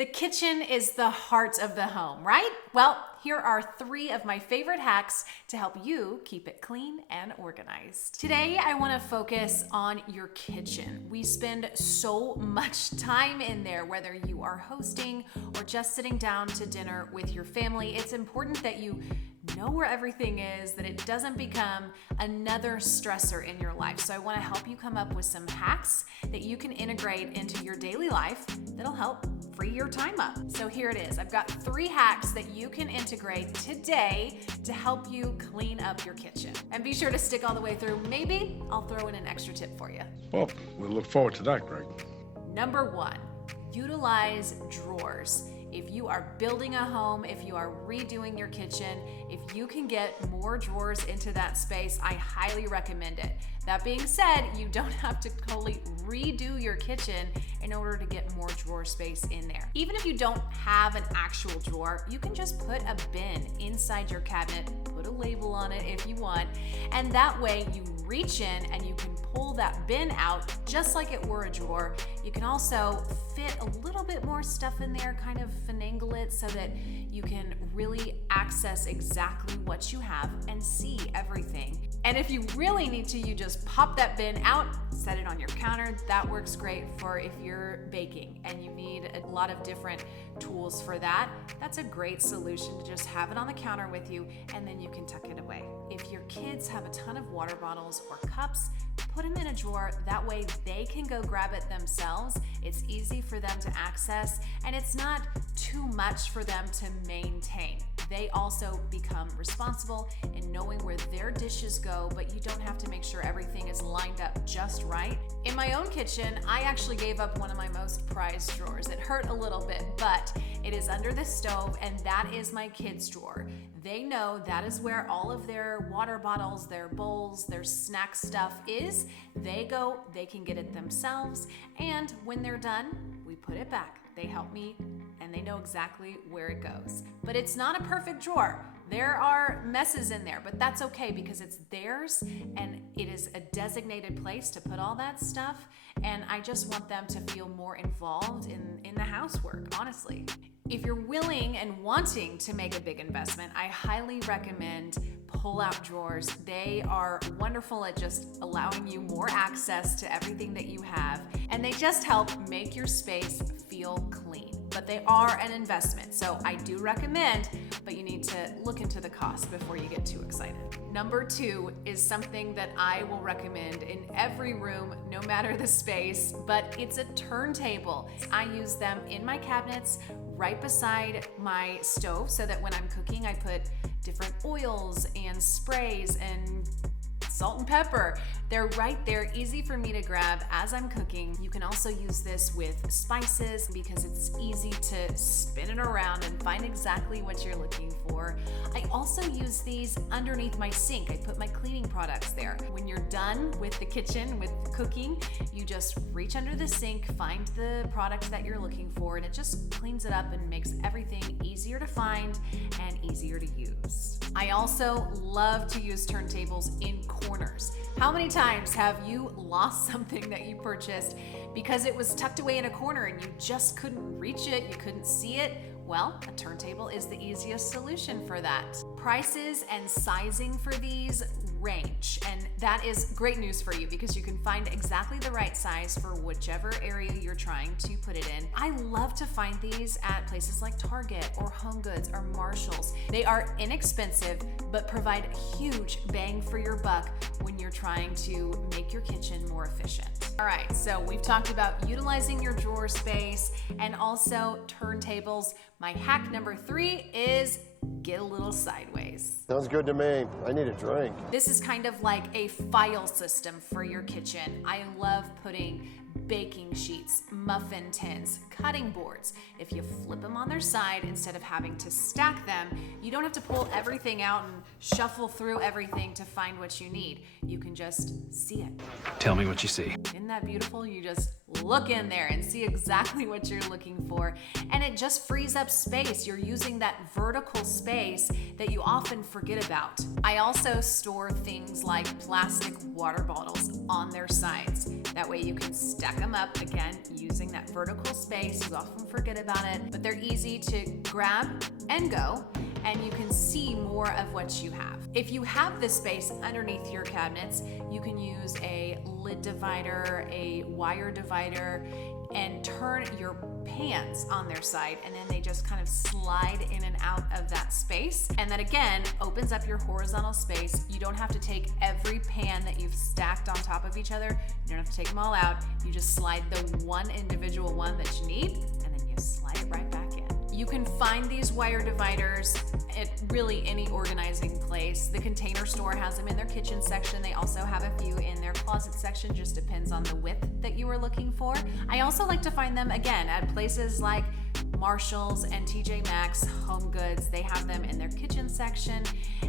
The kitchen is the heart of the home, right? Well, here are 3 of my favorite hacks to help you keep it clean and organized. Today, I want to focus on your kitchen. We spend so much time in there, whether you are hosting or just sitting down to dinner with your family. It's important that you know where everything is, that it doesn't become another stressor in your life. So I want to help you come up with some hacks that you can integrate into your daily life that'll help free your time up. So here it is. I've got 3 hacks that you can integrate today to help you clean up your kitchen. And be sure to stick all the way through. Maybe I'll throw in an extra tip for you. Well, we'll look forward to that, Greg. Number 1, utilize drawers. If you are building a home, if you are redoing your kitchen, if you can get more drawers into that space, I highly recommend it. That being said, you don't have to totally redo your kitchen in order to get more drawer space in there. Even if you don't have an actual drawer, you can just put a bin inside your cabinet, put a label on it if you want, and that way you reach in and you can pull that bin out just like it were a drawer. You can also fit a little bit more stuff in there, kind of finagle it so that you can really access exactly what you have and see everything. And if you really need to, you just pop that bin out, set it on your counter. That works great for if you're baking and you need a lot of different tools for that. That's a great solution to just have it on the counter with you and then you can tuck it away. If your kids have a ton of water bottles or cups, put them in a drawer. That way they can go grab it themselves. It's easy for them to access and it's not too much for them to maintain. They also become responsible in knowing where their dishes go, but you don't have to make sure everything is lined up just right. In my own kitchen, I actually gave up one of my most prized drawers. It hurt a little bit, but it is under the stove and that is my kids' drawer. They know that is where all of their water bottles, their bowls, their snack stuff is. They go, they can get it themselves, and when they're done, we put it back. They help me and they know exactly where it goes. But it's not a perfect drawer. There are messes in there, but that's okay because it's theirs and it is a designated place to put all that stuff. And I just want them to feel more involved in the housework, honestly. If you're willing and wanting to make a big investment, I highly recommend pull-out drawers. They are wonderful at just allowing you more access to everything that you have, and they just help make your space feel clean. But they are an investment, so I do recommend, but you need to look into the cost before you get too excited. Number 2 is something that I will recommend in every room, no matter the space, but it's a turntable. I use them in my cabinets right beside my stove so that when I'm cooking, I put different oils and sprays and salt and pepper. They're right there, easy for me to grab as I'm cooking. You can also use this with spices because it's easy to spin it around and find exactly what you're looking for. I also use these underneath my sink. I put my cleaning products there. When you're done with the kitchen, with cooking, you just reach under the sink, find the products that you're looking for, and it just cleans it up and makes everything easier to find and easier to use. I also love to use turntables in corners. How many times have you lost something that you purchased because it was tucked away in a corner and you just couldn't reach it, you couldn't see it? Well, a turntable is the easiest solution for that. Prices and sizing for these range, and that is great news for you because you can find exactly the right size for whichever area you're trying to put it in. I love to find these at places like Target or Home Goods or Marshall's. They are inexpensive but provide a huge bang for your buck when you're trying to make your kitchen more efficient. All right, so we've talked about utilizing your drawer space and also turntables. My hack number 3 is get a little sideways. Sounds good to me. I need a drink. This is kind of like a file system for your kitchen. I love putting baking sheets, muffin tins, cutting boards. If you flip them on their side instead of having to stack them, you don't have to pull everything out and shuffle through everything to find what you need. You can just see it. Tell me what you see. Isn't that beautiful? You just look in there and see exactly what you're looking for. And it just frees up space. You're using that vertical space that you often forget about. I also store things like plastic water bottles on their sides. That way you can stack them up, again, using that vertical space. You often forget about it, but they're easy to grab and go, and you can see more of what you have. If you have this space underneath your cabinets, you can use a lid divider, a wire divider, and turn your pans on their side, and then they just kind of slide in and out of that space. And that again opens up your horizontal space. You don't have to take every pan that you've stacked on top of each other. You don't have to take them all out. You just slide the one individual one that you need, and then you slide it right back in. You can find these wire dividers at really any organizing place. The Container Store has them in their kitchen section. They also have a few in their closet section, just depends on the width that you are looking for. I also like to find them again at places like Marshall's and TJ Maxx, Home Goods. They have them in their kitchen section,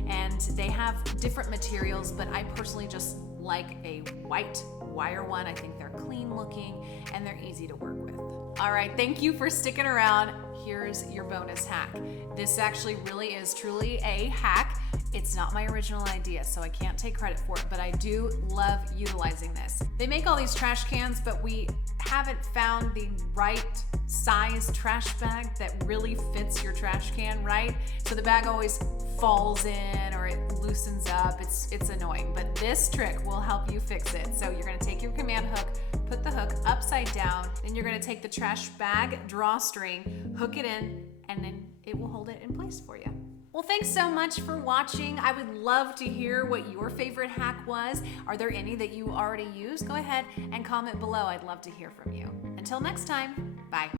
and they have different materials, but I personally just like a white wire one. I think they're clean looking and they're easy to work with. All right, thank you for sticking around. Here's your bonus hack. This actually really is truly a hack. It's not my original idea, so I can't take credit for it, but I do love utilizing this. They make all these trash cans, but we haven't found the right size trash bag that really fits your trash can, right? So the bag always falls in or it loosens up. It's annoying, but this trick will help you fix it. So you're gonna take your command hook, put the hook upside down, then you're gonna take the trash bag drawstring, hook it in, and then it will hold it in place for you. Well, thanks so much for watching. I would love to hear what your favorite hack was. Are there any that you already use? Go ahead and comment below. I'd love to hear from you. Until next time, bye.